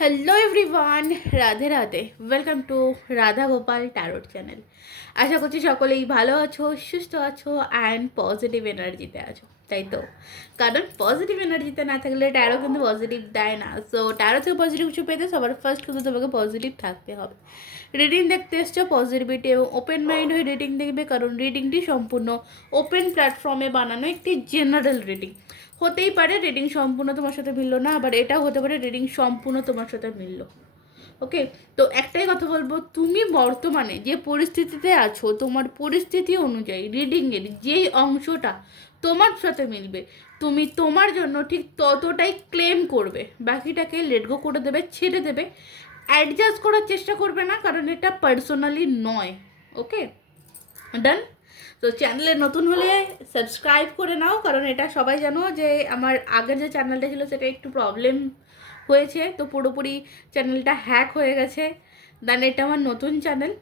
Hello everyone, Radhe Radhe. Welcome to Radha Gopal tarot channel. আশা করছি সকলেই ভালো আছো, সুস্থ আছো অ্যান্ড পজিটিভ এনার্জিতে আছো, তাই তো? কারণ পজিটিভ এনার্জিতে না থাকলে ট্যারো কিন্তু পজিটিভ দেয় না। সো ট্যারো থেকে পজিটিভ কিছু পেতে সবার ফার্স্ট কিন্তু তোমাকে পজিটিভ থাকতে হবে। রিডিং দেখতে এসছো, পজিটিভিটি এবং ওপেন মাইন্ড হয়ে রিডিং দেখবে, কারণ রিডিংটি সম্পূর্ণ ওপেন প্ল্যাটফর্মে বানানো একটি জেনারেল রিডিং। হতেই পারে রিডিং সম্পূর্ণ তোমার সাথে মিললো না, আবার এটাও হতে পারে রিডিং সম্পূর্ণ তোমার সাথে মিললো। ওকে, তো একটাই কথা বলবো, তুমি বর্তমানে যে পরিস্থিতিতে আছো তোমার পরিস্থিতি অনুযায়ী রিডিংয়ের যেই অংশটা তোমার সাথে মিলবে তুমি তোমার জন্য ঠিক ততটাই ক্লেম করবে, বাকিটাকে লেটগো করে দেবে, ছেড়ে দেবে। অ্যাডজাস্ট করার চেষ্টা করবে না, কারণ এটা পার্সোনালি নয়। ওকে, ডান। তো চ্যানেলে নতুন হলে সাবস্ক্রাইব করে নাও, কারণ এটা সবাই জানো যে আমার আগের যে চ্যানেলটা ছিল সেটা একটু প্রবলেম হয়েছে, তো পুরোপুরি চ্যানেলটা হ্যাক হয়ে গেছে। দেন এটা আমার নতুন চ্যানেল,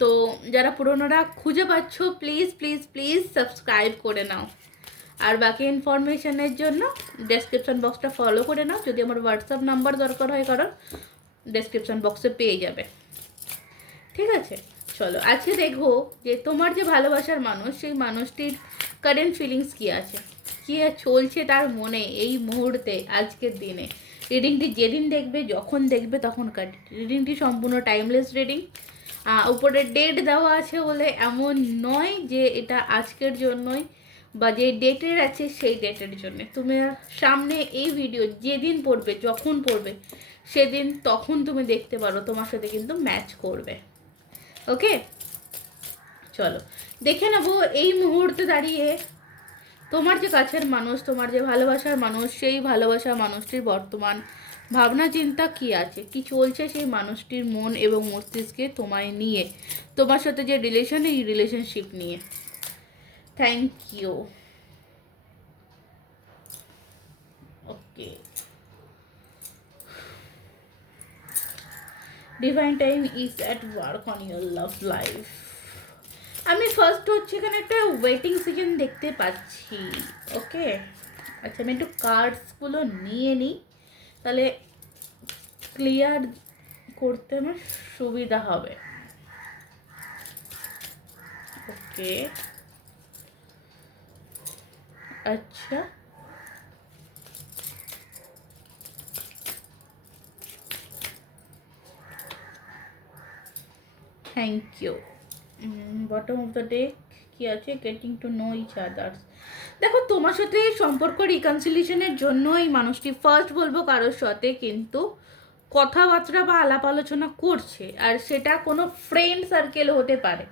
তো যারা পুরোনোরা খুঁজে পাচ্ছ প্লিজ প্লিজ প্লিজ সাবস্ক্রাইব করে নাও। আর বাকি ইনফরমেশনের জন্য ডেসক্রিপশন বক্সটা ফলো করে নাও, যদি আমার হোয়াটসঅ্যাপ নাম্বার দরকার হয় কারণ ডেসক্রিপশন বক্সে পেয়ে যাবে। ঠিক আছে, চলো আজকে দেখবো যে তোমার যে ভালোবাসার মানুষ সেই মানুষটির কারেন্ট ফিলিংস কী আছে, কী চলছে তার মনে এই মুহূর্তে আজকের দিনে। রিডিংটি যেদিন দেখবে যখন দেখবে তখন রিডিংটি সম্পূর্ণ টাইমলেস রিডিং। উপরে ডেট দেওয়া আছে বলে এমন নয় যে এটা আজকের জন্যই বা যে ডেটের আছে সেই ডেটের জন্যে। তুমি সামনে এই ভিডিও যেদিন পড়বে যখন পড়বে সেদিন তখন তুমি দেখতে পারো তোমার সাথে কিন্তু ম্যাচ করবে। ওকে, চলো দেখে নেবো এই মুহূর্তে দাঁড়িয়ে তোমার যে কাছের মানুষ, তোমার যে ভালোবাসার মানুষ, সেই ভালোবাসার মানুষটির বর্তমান ভাবনা চিন্তা কী আছে, কি চলছে সেই মানুষটির মন এবং মস্তিষ্কে তোমায় নিয়ে, তোমার সাথে যে রিলেশন এই রিলেশনশিপ নিয়ে। Thank you. Okay, divine time is at work on your love life. আমি ফার্স্ট হচ্ছে এখানে একটা ওয়েটিং সিজন দেখতে পাচ্ছি। ওকে, আচ্ছা আমি একটু কার্ডসগুলো নিয়ে নিই, তাহলে ক্লিয়ার করতে আমার সুবিধা হবে। ওকে, আচ্ছা thank you. Bottom of the deck কি আছে, getting to know each others. দেখো তোমার সাথে সম্পর্ক রিকনসিলিয়েশনের জন্য এই মানুষটি ফার্স্ট বলবো কারোর সাথে কিন্তু কথাবার্তা বা আলাপ আলোচনা করছে, আর সেটা কোনো ফ্রেন্ড সার্কেল হতে পারে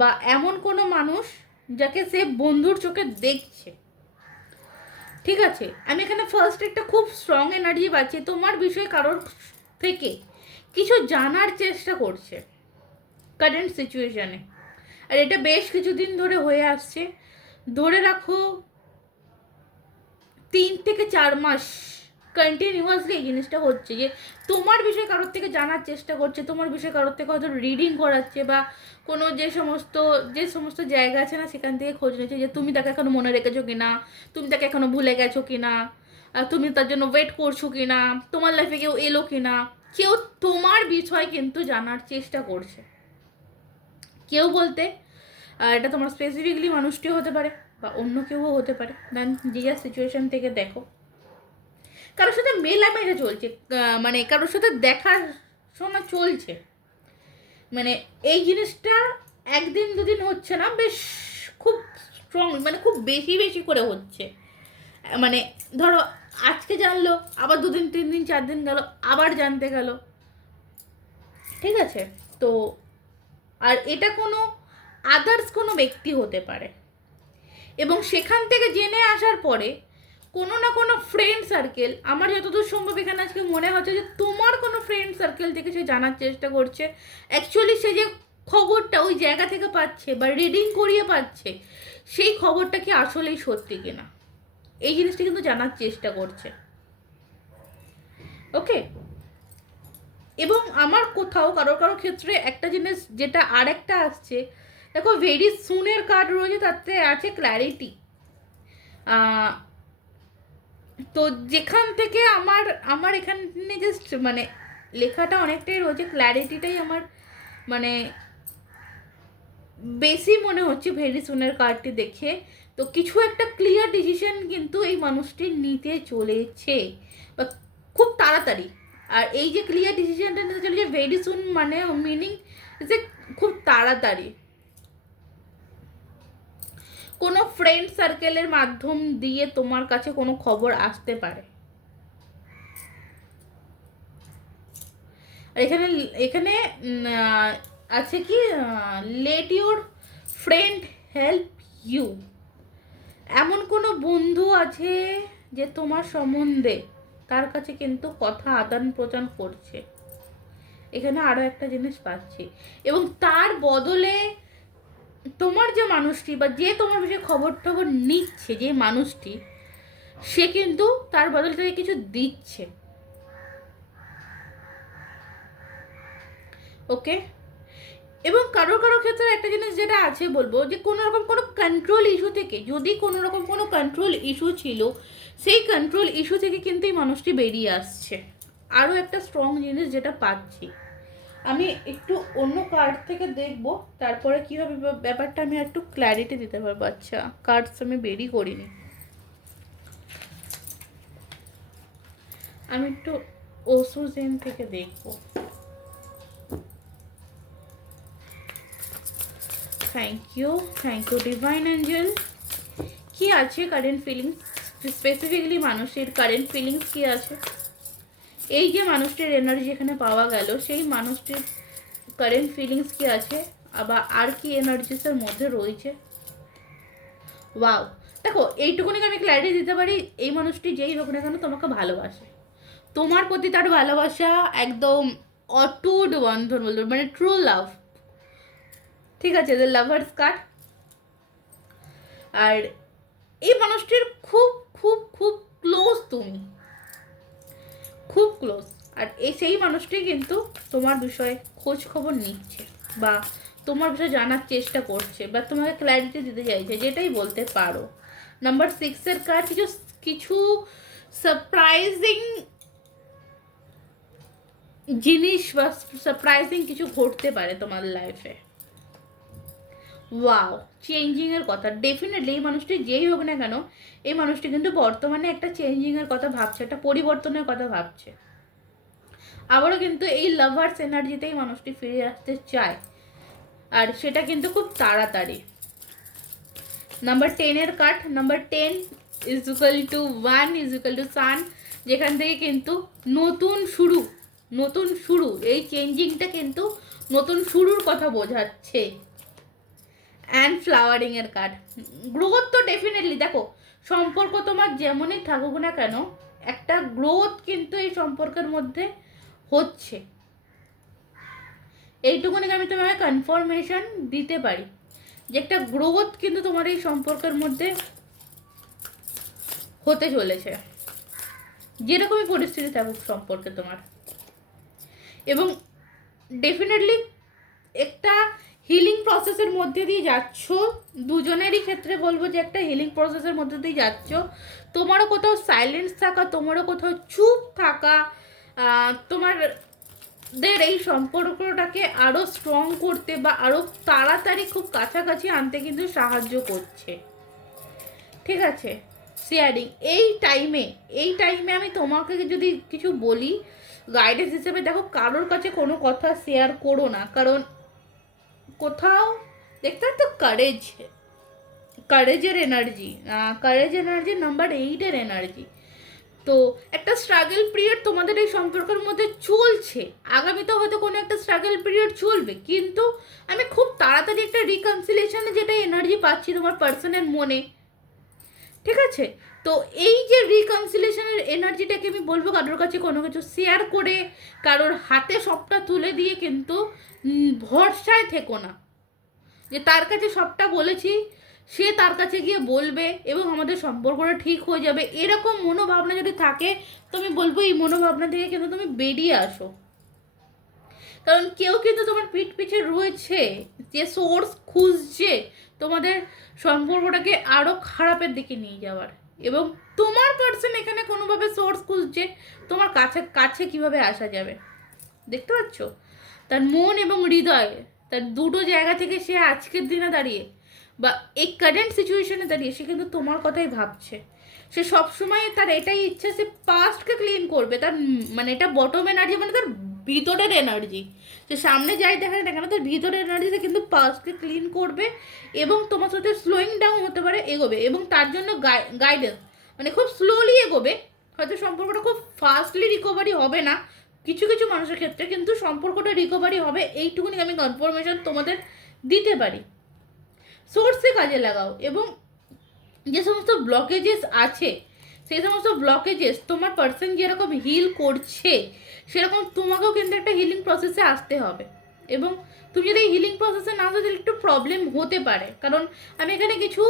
বা এমন কোনো মানুষ যাকে সে বন্ধুর চোখে দেখছে। ঠিক আছে, আমি এখানে ফার্স্ট একটা খুব স্ট্রং এনার্জি পাচ্ছি, তোমার বিষয়ে কারোর থেকে কিছু জানার চেষ্টা করছে কারেন্ট সিচুয়েশানে। আর এটা বেশ কিছুদিন ধরে হয়ে আসছে, ধরে রাখো 3 থেকে 4 মাস কন্টিনিউয়াসলি এই জিনিসটা হচ্ছে যে তোমার বিষয়ে কারোর থেকে জানার চেষ্টা করছে, তোমার বিষয়ে কারোর থেকে হয়তো রিডিং করাচ্ছে বা কোনো যে সমস্ত জায়গা আছে না সেখান থেকে খোঁজ নিচ্ছে যে তুমি তাকে এখনো মনে রেখেছো কি না, তুমি তাকে এখনো ভুলে গেছো কি না, তুমি তার জন্য ওয়েট করছো কি না, তোমার লাইফে কেউ এলো কি না। কেউ তোমার বিষয় কিন্তু জানার চেষ্টা করছে। কেউ বলতে এটা তোমার স্পেসিফিকলি মানুষটিও হতে পারে বা অন্য কেউও হতে পারে। দেন যে সিচুয়েশন থেকে দেখো কারোর সাথে মেলামেশা চলছে, মানে কারোর সাথে দেখাশোনা চলছে, মানে এই জিনিসটা একদিন দুদিন হচ্ছে না, বেশ খুব স্ট্রং, মানে খুব বেশি বেশি করে হচ্ছে। মানে ধরো আজকে জানলো, আবার 2 দিন 3 দিন 4 দিন গেল, আবার জানতে গেল। ঠিক আছে, তো আর এটা কোনো আদার্স কোনো ব্যক্তি হতে পারে, এবং সেখান থেকে জেনে আসার পরে কোনো না কোনো ফ্রেন্ড সার্কেল, আমার যতদূর সম্ভব এখানে আজকে মনে হচ্ছে যে তোমার কোনো ফ্রেন্ড সার্কেল থেকে সে জানার চেষ্টা করছে অ্যাকচুয়ালি সে যে খবরটা ওই জায়গা থেকে পাচ্ছে বা রিডিং করিয়ে পাচ্ছে সেই খবরটা কি আসলেই সত্যি কিনা, এই জিনিসটা কিন্তু জানার চেষ্টা করছে। ওকে, এবং আমার কোথাও কারো কারো ক্ষেত্রে একটা জিনিস যেটা আর একটা আসছে, দেখো ভেরি সুনের কার্ড রয়েছে, তাতে আছে ক্ল্যারিটি। তো যেখান থেকে আমার আমার এখানে জাস্ট মানে লেখাটা অনেকটাই রয়েছে, ক্ল্যারিটিটাই আমার মানে বেশি মনে হচ্ছে ভেরি সুনের কার্ডটি দেখে। তো কিছু একটা ক্লিয়ার ডিসিশন কিন্তু এই মানুষটি নিতে চলেছে বা খুব তাড়াতাড়ি। আর এই যে ক্লিয়ার ডিসিশনটা নিতে চলেছে ভেরি সুন মানে মিনিং যে খুব তাড়াতাড়ি। কোনো ফ্রেন্ড সার্কেলের মাধ্যম দিয়ে তোমার কাছে কোনো খবর আসতে পারে। আর এখানে এখানে আছে কি let your friend help you. এমন কোনো বন্ধু আছে যে তোমার সম্বন্ধে তার কাছে কিন্তু কথা আদান প্রদান করছে। এখানে আরও একটা জিনিস পাচ্ছি, এবং তার বদলে তোমার যে মানুষটি বা যে তোমার বিষয়ে খবর টবর নিচ্ছে যে মানুষটি, সে কিন্তু তার বদলে তাকে কিছু দিচ্ছে। ওকে, এবং কারোর কারোর ক্ষেত্রে একটা জিনিস যেটা আছে বলবো, যে কোনো রকম কোনো কন্ট্রোল ইস্যু থেকে, যদি কোনো রকম কোনো কন্ট্রোল ইস্যু ছিল, সেই কন্ট্রোল ইস্যু থেকে কিন্তু এই মানুষটি বেরিয়ে আসছে। আরও একটা স্ট্রং জিনিস যেটা পাচ্ছি, আমি একটু অন্য কার্ড থেকে দেখব, তারপরে কী হবে ব্যাপারটা আমি একটু ক্ল্যারিটি দিতে পারবো। আচ্ছা, কার্ডস আমি বেরই করিনি, আমি একটু ওসোজেন থেকে দেখবো। Thank you divine angel. কি আছে কারেন্ট ফিলিংস, স্পেসিফিকলি মানুষের কারেন্ট ফিলিংস কি আছে? এই যে মানুষটির এনার্জি এখানে পাওয়া গেল, সেই মানুষটির কারেন্ট ফিলিংস কি আছে, আবার আর কি এনার্জিসের মধ্যে রয়েছে। ওয়াও, দেখো এইটুকুনি আমি ক্ল্যারিটি দিতে পারি, এই মানুষটি যেই হোক না কেন তোমাকে ভালোবাসে। তোমার প্রতি তার ভালোবাসা একদম অটুট বন্ধন বলতো, মানে ট্রু লাভ। ঠিক আছে, দ্য লাভার্স কার্ড। আর এই মানুষটির খুব খুব খুব ক্লোজ, তুমি খুব ক্লোজ। আর সেই মানুষটি কিন্তু তোমার বিষয়ে খোঁজ খবর নিচ্ছে বা তোমার বিষয়ে জানার চেষ্টা করছে বা তোমাকে ক্ল্যারিটি দিতে চাইছে, যেটাই বলতে পারো। নাম্বার 6 কার্ড, কিছু কিছু সারপ্রাইজিং জিনিস বা সারপ্রাইজিং কিছু ঘটতে পারে তোমার লাইফে। ওয়াও, চেঞ্জিংয়ের কথা ডেফিনেটলি এই মানুষটি যেই হোক না কেন, এই মানুষটি কিন্তু বর্তমানে একটা চেঞ্জিংয়ের কথা ভাবছে, একটা পরিবর্তনের কথা ভাবছে। আবারও কিন্তু এই লাভার্স এনার্জিতেই মানুষটি ফিরে আসতে চায়, আর সেটা কিন্তু খুব তাড়াতাড়ি। Number 10 card, number 10 is equal to 1 is equal to sun, যেখান থেকে কিন্তু নতুন শুরু, এই চেঞ্জিংটা কিন্তু নতুন শুরুর কথা বোঝাচ্ছে। অ্যান্ড ফ্লাওয়ারিংয়ের কার্ড, গ্রোথ তো ডেফিনেটলি, দেখো সম্পর্ক তোমার যেমনই থাকুক না কেন, একটা গ্রোথ কিন্তু এই সম্পর্কের মধ্যে হচ্ছে। এইটুকুনি আমি তোমাকে কনফার্মেশন দিতে পারি যে একটা গ্রোথ কিন্তু তোমার এই সম্পর্কের মধ্যে হতে চলেছে, যেরকমই পরিস্থিতি থাকুক সম্পর্কে তোমার। এবং ডেফিনেটলি একটা হিলিং প্রসেসের মধ্যে দিয়ে যাচ্ছ, দুজনেরই ক্ষেত্রে বলবো যে একটা হিলিং প্রসেসের মধ্যে দিয়ে যাচ্ছ। তোমারও কোথাও সাইলেন্স থাকা, তোমারও কোথাও চুপ থাকা, তোমাদের এই সম্পর্কটাকে আরও স্ট্রং করতে বা আরও তাড়াতাড়ি খুব কাছাকাছি আনতে কিন্তু সাহায্য করছে। ঠিক আছে, শেয়ারিং এই টাইমে আমি তোমাকে যদি কিছু বলি গাইডেন্স হিসেবে, দেখো কারোর কাছে কোনো কথা শেয়ার করো না, কারণ কোথাও দেখতে তো কারেজের এনার্জি, নাম্বার 8 এনার্জি। তো একটা স্ট্রাগল পিরিয়ড তোমাদের এই সম্পর্কের মধ্যে চলছে, আগামীতে হয়তো কোনো একটা স্ট্রাগল পিরিয়ড চলবে, কিন্তু আমি খুব তাড়াতাড়ি একটা রিকনসিলিয়েশনে যেটা এনার্জি পাচ্ছি তোমার পার্সনের মনে। ঠিক আছে, তো এই যে রিকনসিলিয়েশনের এনার্জিটাকে আমি বলবো কারোর কাছে কোনো কিছু শেয়ার করে কারোর হাতে সবটা তুলে দিয়ে কিন্তু ভরসায় থেকো না যে তার কাছে সবটা বলেছি, সে তার কাছে গিয়ে বলবে এবং আমাদের সম্পর্কটা ঠিক হয়ে যাবে। এরকম মনোভাবনা যদি থাকে তো আমি বলবো এই মনোভাবনা থেকে কিন্তু তুমি বেরিয়ে আসো, কারণ কেউ কিন্তু তোমার পিঠ পিছে রয়েছে যে সোর্স খুঁজছে তোমাদের সম্পর্কটাকে আরও খারাপের দিকে নিয়ে যাওয়ার। এবং তোমার পার্সন এখানে কোনোভাবে সোর্স খুঁজছে তোমার কাছে কাছে কীভাবে আসা যাবে। দেখতে পাচ্ছ, তার মন এবং হৃদয়, তার দুটো জায়গা থেকে সে আজকের দিনে দাঁড়িয়ে বা এই কারেন্ট সিচুয়েশনে দাঁড়িয়ে সে কিন্তু তোমার কথাই ভাবছে। সে সবসময় তার এটাই ইচ্ছা, সে পাস্টকে ক্লিন করবে। তার মানে এটা বটম এনার্জি, মানে তার ভিতরের এনার্জি। সে সামনে যাই দেখা না কেন, তার ভিতরের এনার্জিতে কিন্তু পাস্টকে ক্লিন করবে এবং তোমার সাথে স্লোয়িং ডাউন হতে পারে, এগোবে। এবং তার জন্য গাইডেন্স, মানে খুব স্লোলি এগোবে। হয়তো সম্পর্কটা খুব ফাস্টলি রিকভারি হবে না কিছু কিছু মানুষের ক্ষেত্রে, কিন্তু সম্পর্কটা রিকভারি হবে, এইটুকুনি আমি কনফার্মেশন তোমাদের দিতে পারি। সোর্সে কাজে লাগাও এবং যে সমস্ত ব্লকেজেস আছে সেই সমস্ত ব্লকেজেস তোমার পার্সন যেরকম হিল করছে সেরকম তোমাকেও কিন্তু একটা হিলিং প্রসেসে আসতে হবে। এবং তুমি যদি হিলিং প্রসেসে না আসো তাহলে একটু প্রবলেম হতে পারে, কারণ আমি এখানে কিছু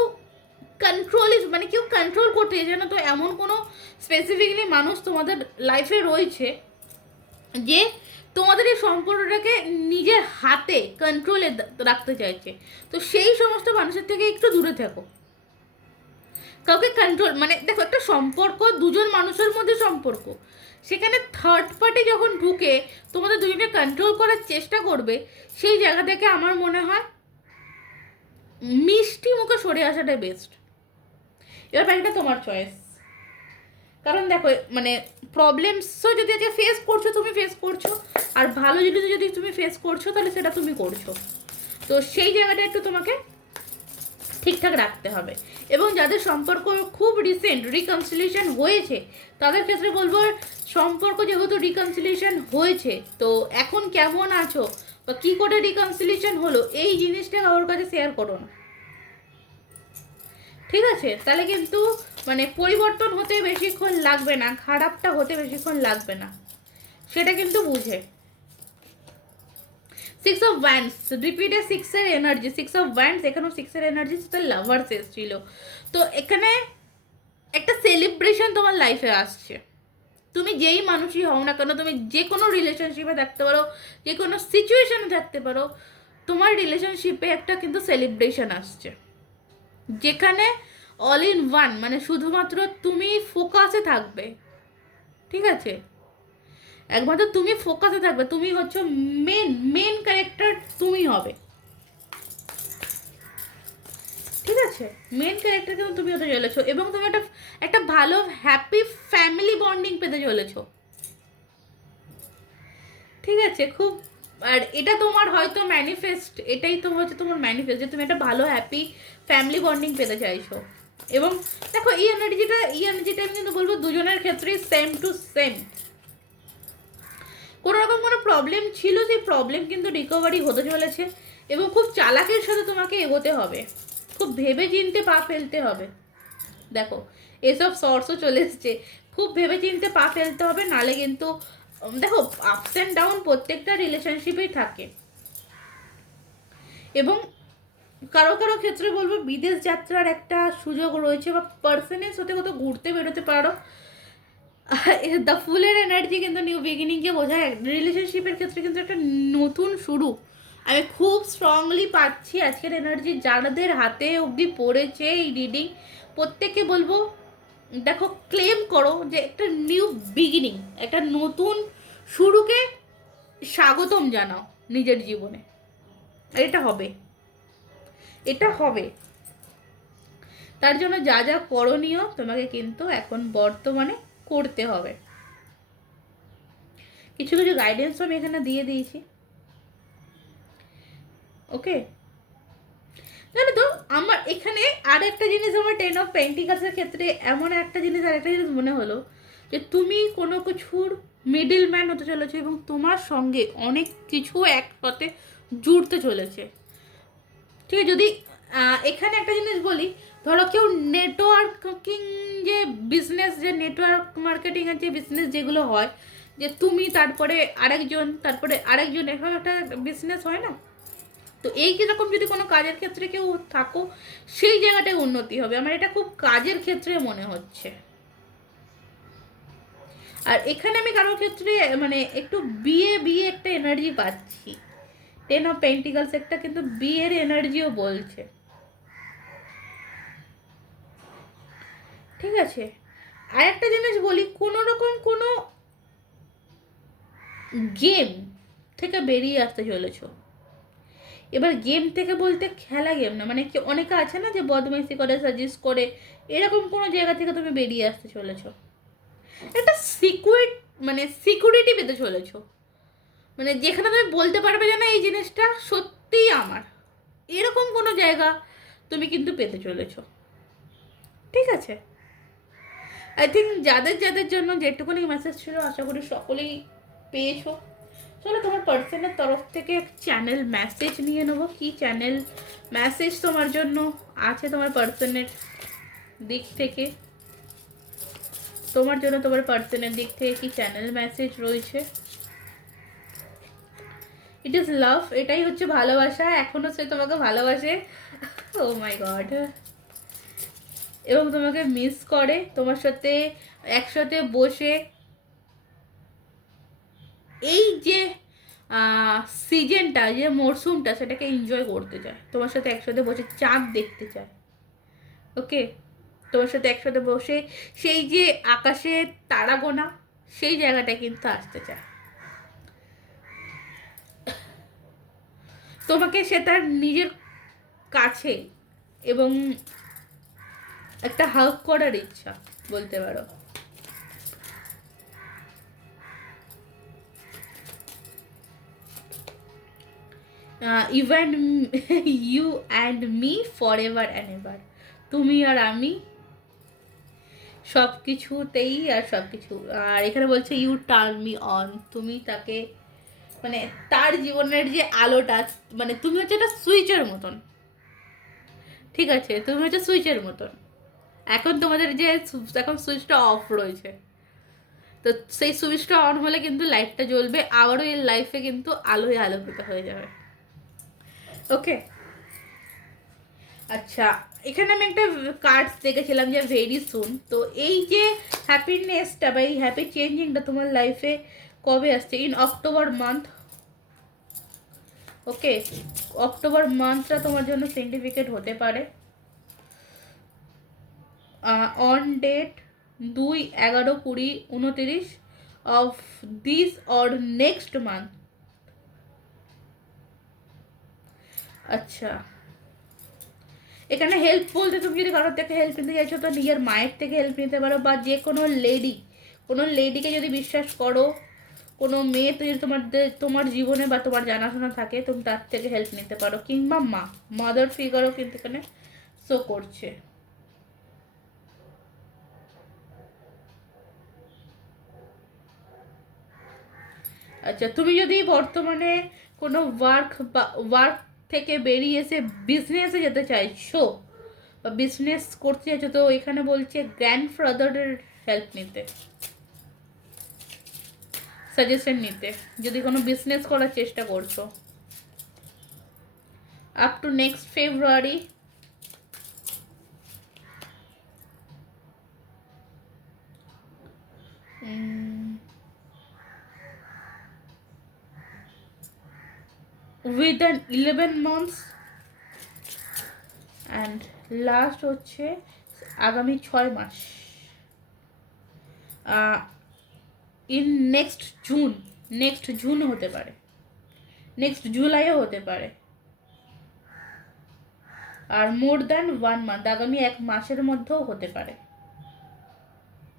কন্ট্রোল, মানে কেউ কন্ট্রোল করতে যেন, তো এমন কোনো স্পেসিফিকলি মানুষ তোমাদের লাইফে রয়েছে যে তোমাদের এই সম্পর্কটাকে নিজের হাতে কন্ট্রোলে রাখতে চাইছে। তো সেই সমস্ত মানুষের থেকে একটু দূরে থাকো। কাউকে কন্ট্রোল, মানে দেখো একটা সম্পর্ক দুজন মানুষের মধ্যে সম্পর্ক, সেখানে থার্ড পার্টি যখন ঢুকে তোমাদের দুজনকে কন্ট্রোল করার চেষ্টা করবে, সেই জায়গা থেকে আমার মনে হয় মিষ্টি মুখে সরে আসাটাই বেস্ট। এবার বাকিটা তোমার চয়েস। কারণ দেখো মানে প্রবলেমসও যদি আজকে ফেস করছো তুমি ফেস করছো, আর ভালো যদি তুমি ফেস করছো তাহলে সেটা তুমি করছো। তো সেই জায়গাটা একটু তোমাকে ঠিকঠাক রাখতে হবে। এবং যাদের সম্পর্ক খুব রিসেন্ট রিকনসিলিয়েশন হয়েছে তাদের ক্ষেত্রে বলবো, সম্পর্ক যেহেতু রিকনসিলিয়েশন হয়েছে তো এখন কেমন আছো বা কী করে রিকনসিলিয়েশন হলো এই জিনিসটা কারোর কাছে শেয়ার করো না, ঠিক আছে? তাহলে কিন্তু মানে পরিবর্তন হতে বেশিক্ষণ লাগবে না, খারাপটা হতে বেশিক্ষণ লাগবে না, সেটা কিন্তু বুঝে। সিক্স অফ ওয়ান্ডস রিপিটে সিক্সের এনার্জি, সিক্স অফ ওয়ান্ডস এখানেও সিক্সের এনার্জি, সেটা লাভার্স এসেছিল। তো এখানে একটা সেলিব্রেশন তোমার লাইফে আসছে। তুমি যেই মানুষই হও না কেন, তুমি যে কোনো রিলেশনশিপে থাকতে পারো, যে কোনো সিচুয়েশনে থাকতে পারো, তোমার রিলেশনশিপে একটা কিন্তু সেলিব্রেশন আসছে, যেখানে অল ইন ওয়ান, মানে শুধুমাত্র তুমি ফোকাসে থাকবে, ঠিক আছে? একমাত্র তুমি ফোকাসে থাকবে, তুমি হচ্ছে মেন ক্যারেক্টার, তুমি হবে, ঠিক আছে? মেন ক্যারেক্টার কিন্তু তুমি হতে চলেছো এবং তুমি একটা একটা ভালো হ্যাপি ফ্যামিলি বন্ডিং পেতে চলেছো, ঠিক আছে? খুব, আর এটা তোমার হয়তো ম্যানিফেস্ট, এটাই তো হচ্ছে তোমার ম্যানিফেস্ট যে তুমি একটা ভালো হ্যাপি ফ্যামিলি বন্ডিং পেতে চাইছো। এবং দেখো এই এনার্জিটা আমি কিন্তু বলবো দুজনের ক্ষেত্রেই সেম টু সেম। কোনো রকম কোনো প্রবলেম ছিল, সেই প্রবলেম কিন্তু রিকভারি হতে চলেছে এবং খুব চালাকের সাথে তোমাকে এগোতে হবে, খুব ভেবে চিনতে পা ফেলতে হবে। দেখো এসব সর্সও চলে এসছে, খুব ভেবে চিনতে পা ফেলতে হবে, নালে কিন্তু দেখো আপস অ্যান্ড ডাউন প্রত্যেকটা রিলেশনশিপেই থাকে। এবং কারো কারো ক্ষেত্রে বলবো বিদেশ যাত্রার একটা সুযোগ রয়েছে, বা পার্সনের সাথে কোথাও ঘুরতে বেরোতে পারো। দ্য ফুলের এনার্জি কিন্তু নিউ বিগিনিংকে বোঝায়। রিলেশনশিপের ক্ষেত্রে কিন্তু একটা নতুন শুরু আমি খুব স্ট্রংলি পাচ্ছি আজকের এনার্জি। যাদের হাতে অবধি পড়েছে এই রিডিং, প্রত্যেককে বলবো দেখো ক্লেম করো যে একটা নিউ বিগিনিং, একটা নতুন শুরুকে স্বাগতম জানাও নিজের জীবনে। এটা হবে, এটা হবে। তার জন্য যা যা করণীয় তোমাকে কিন্তু এখন বর্তমানে করতে হবে। কিছু কিছু গাইডেন্সও আমি এখানে দিয়ে দিয়েছি, ওকে? জানো তো আমার এখানে আর একটা জিনিস, আমার 10 অফ পেন্টিকালসের ক্ষেত্রে এমন একটা জিনিস, আর একটা জিনিস মনে হলো যে তুমি কোনো কিছুর মিডল ম্যান হতে চলেছো এবং তোমার সঙ্গে অনেক কিছু একসাথে জুড়তে চলেছে, ঠিক আছে? যদি এখানে একটা জিনিস বলি, ধরো কেউ নেটওয়ার্কিং যে বিজনেস, যে নেটওয়ার্ক মার্কেটিংয়ের যে বিজনেস যেগুলো হয়, যে তুমি তারপরে আরেকজন এরকম একটা বিজনেস হয় না? তো এই কীরকম যদি কোনো কাজের ক্ষেত্রে কেউ থাকো, সেই জায়গাটায় উন্নতি হবে। আমার এটা খুব কাজের ক্ষেত্রে মনে হচ্ছে। আর এখানে আমি কারোর ক্ষেত্রে মানে একটু বিয়ে একটা এনার্জি পাচ্ছি। 10 অফ পেন্টিকালস একটা কিন্তু বিয়ের এনার্জিও বলছে, ঠিক আছে? আর একটা জিনিস বলি, কোনো রকম কোনো গেম থেকে বেরিয়ে আসতে চলেছো। এবার গেম থেকে বলতে খেলা গেম না, মানে কি অনেকে আছে না যে বদমাইশি করে, সাজেস্ট করে, এরকম কোনো জায়গা থেকে তুমি বেরিয়ে আসতে চলেছো। একটা মানে সিকিউরিটি পেতে চলেছো, মানে যেখানে তুমি বলতে পারবে যে না এই জিনিসটা সত্যিই আমার, এরকম কোনো জায়গা তুমি কিন্তু পেতে চলেছো। ঠিক আছে? আই থিঙ্ক যাদের যাদের জন্য যেটুকুনি মেসেজ ছিল আশা করি সকলেই পেয়েছো। চলো তোমার পার্সনের তরফ থেকে চ্যানেল মেসেজ নিয়ে নেবো, কি চ্যানেল মেসেজ তোমার জন্য আছে তোমার পার্সনের দিক থেকে, তোমার জন্য তোমার পার্সনের দিক থেকে কি চ্যানেল মেসেজ রয়েছে। ইট ইজ লাভ, এটাই হচ্ছে ভালোবাসা, এখনো সে তোমাকে ভালোবাসে, ও মাই গড, এবং তোমাকে মিস করে, তোমার সাথে একসাথে বসে এই যে সিজনটা, যে মরশুমটা, সেটাকে এনজয় করতে চায়, তোমার সাথে একসাথে বসে চাঁদ দেখতে চায়। ওকে, তোমার সাথে একসাথে বসে সেই যে আকাশে তারা গোনা, সেই জায়গাটা কিন্তু আসতে চায়। তোমাকে সে তার নিজের কাছে এবং একটা হাগ করার ইচ্ছা বলতে পারো। Even you and me forever and ever, তুমি আর আমি সব কিছুতেই আর সব কিছু। আর এখানে বলছে ইউ টার্ন মি অন, তুমি তাকে, মানে তার জীবনের যে আলোটা, মানে তুমি হচ্ছে একটা সুইচের মতন। ঠিক আছে, তুমি হচ্ছে সুইচের মতন। এখন তোমাদের যে এখন সুইচটা অফ রয়েছে, তো সেই সুইচটা অন হলে কিন্তু লাইটটা জ্বলবে, আবারও এর লাইফে কিন্তু আলোয় আলোকিত হয়ে যাবে। ওকে, আচ্ছা, এখানে আমি একটা কার্ডস দেখেছিলাম যে ভেরি সুন, তো এই যে হ্যাপিনেসটা বা এই হ্যাপি চেঞ্জিংটা তোমার লাইফে কবে আসছে? In October month. Okay, October মান্থটা তোমার জন্য সিগনিফিকেন্ট হতে পারে। On date 2/11/2029 of this or next month. আচ্ছা, এখানে হেল্প বলতে তুমি যদি কারোর থেকে হেল্প নিতে চাইছো তো নিজের মায়ের থেকে হেল্প নিতে পারো, বা যে কোনো লেডিকে যদি বিশ্বাস করো, কোনো মেয়ে তো যদি তোমার জীবনে বা তোমার জানাশোনা থাকে, তুমি তার থেকে হেল্প নিতে পারো, কিংবা মাদার ফিগারও কিন্তু এখানে শো করছে। আচ্ছা, তুমি যদি বর্তমানে কোনো ওয়ার্ক থেকে বেরিয়ে এসে বিজনেসে যেতে চাইছো বা বিজনেস করতে চাইছো, তো এখানে বলছে গ্র্যান্ডফাদারের হেল্প নিতে, সাজেশন নিতে, যদি কোনো বিজনেস করার চেষ্টা করছো up to next February. With an 11 months and last হচ্ছে আগামী 6 মাস, ইন নেক্সট জুন হতে পারে, নেক্সট জুলাইও হতে পারে, আর মোর দ্যান 1 month, আগামী 1 মাসের মধ্যেও হতে পারে,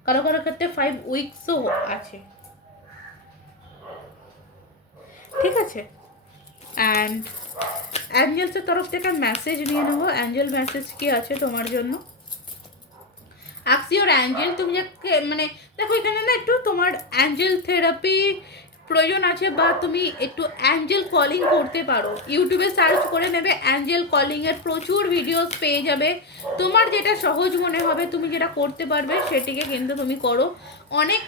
কারো কারো ক্ষেত্রে 5 উইকসও আছে। ঠিক আছে, অ্যান্ড অ্যাঞ্জেলসের তরফ থেকে মেসেজ নিয়ে নেবো, অ্যাঞ্জেল মেসেজ কি আছে তোমার জন্য। আক্স ইওর অ্যাঞ্জেল, তুমি যাকে, মানে দেখো এখানে না একটু তোমার অ্যাঞ্জেল থেরাপি প্রয়োজন আছে, বা তুমি একটু অ্যাঞ্জেল কলিং করতে পারো, ইউটিউবে সার্চ করে নেবে অ্যাঞ্জেল কলিংয়ের প্রচুর ভিডিওস পেয়ে যাবে, তোমার যেটা সহজ মনে হবে, তুমি যেটা করতে পারবে সেটিকে কিন্তু তুমি করো, অনেক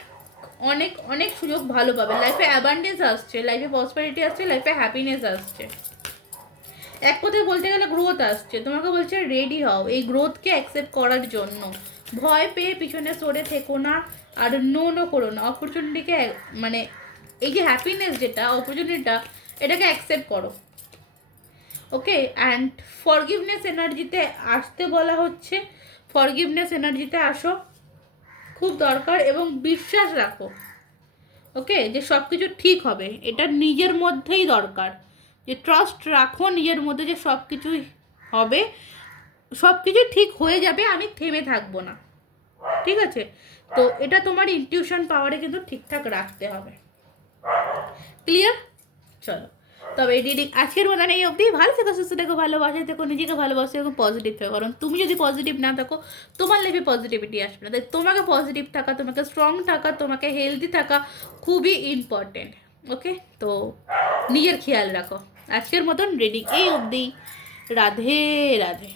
অনেক অনেক সুযোগ ভালো পাবে, লাইফে অ্যাবান্ডেন্স আসছে, লাইফে প্রসপারিটি আসছে, লাইফে হ্যাপিনেস আসছে, এক কথায় বলতে গেলে গ্রোথ আসছে। তোমাকে বলছে রেডি হও এই গ্রোথকে অ্যাকসেপ্ট করার জন্য, ভয় পেয়ে পিছনে সরে থেকো না, আর নো করো না, অপরচুনিটিকে, মানে এই যে হ্যাপিনেস যেটা অপরচুনিটিটা, এটাকে অ্যাকসেপ্ট করো। ওকে, অ্যান্ড ফরগিভনেস এনার্জিতে আসতে বলা হচ্ছে, ফরগিভনেস এনার্জিতে আসো, খুব দরকার, এবং বিশ্বাস রাখো, ওকে, যে সব কিছু ঠিক হবে। এটা নিজের মধ্যেই দরকার, যে ট্রাস্ট রাখো নিজের মধ্যে যে সব কিছুই হবে, সব কিছু ঠিক হয়ে যাবে, আমি থেমে থাকবো না, ঠিক আছে? তো এটা তোমার ইনটিউশন পাওয়ারে কিন্তু ঠিকঠাক রাখতে হবে। ক্লিয়ার? চলো, তবে এই রিডিং আজকের মতন এই অবধি। ভালো থেকো, সুস্থ থেকো, ভালোবাসা থেকো, নিজেকে ভালোবাসো এবং পজিটিভ থেকো। কারণ তুমি যদি পজিটিভ না থাকো, তোমার লাইফে পজিটিভিটি আসবে না। তাই তোমাকে পজিটিভ থাকা, তোমাকে স্ট্রং থাকা, তোমাকে হেলদি থাকা খুবই ইম্পর্টেন্ট। ওকে, তো নিজের খেয়াল রাখো। আজকের মতন রিডিং এই অবধি। রাধে রাধে।